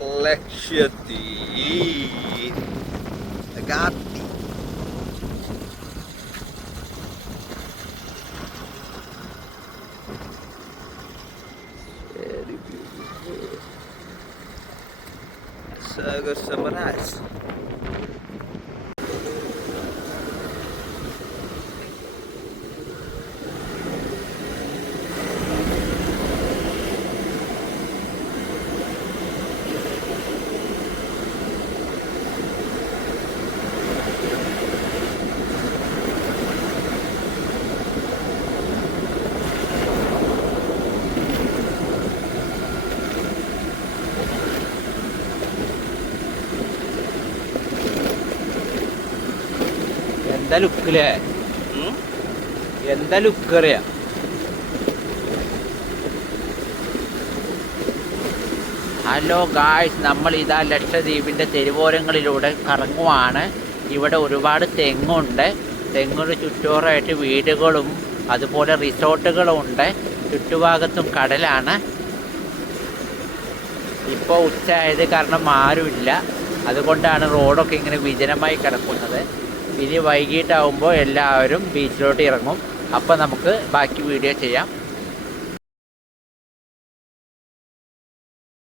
ലക്ഷ്യത്തി ഗാത്തി Sagar Samaras. എന്താ ലുക്കില്ലേ? എന്താ look അറിയാം. ഹലോ ഗായ്സ്, നമ്മൾ ഇതാ ലക്ഷദ്വീപിൻ്റെ തെരുവോരങ്ങളിലൂടെ കറങ്ങുവാണ്. ഇവിടെ ഒരുപാട് തെങ്ങുണ്ട്. തെങ്ങിന് ചുറ്റോറായിട്ട് വീടുകളും അതുപോലെ റിസോർട്ടുകളും ഉണ്ട്. ചുറ്റുഭാഗത്തും കടലാണ്. ഇപ്പോൾ ഉച്ചയായത് കാരണം ആരുമില്ല. അതുകൊണ്ടാണ് റോഡൊക്കെ ഇങ്ങനെ വിജനമായി കിടക്കുന്നത്. ഇനി വൈകിട്ടാവുമ്പോൾ എല്ലാവരും ബീച്ചിലോട്ട് ഇറങ്ങും. അപ്പോൾ നമുക്ക് ബാക്കി വീഡിയോ ചെയ്യാം.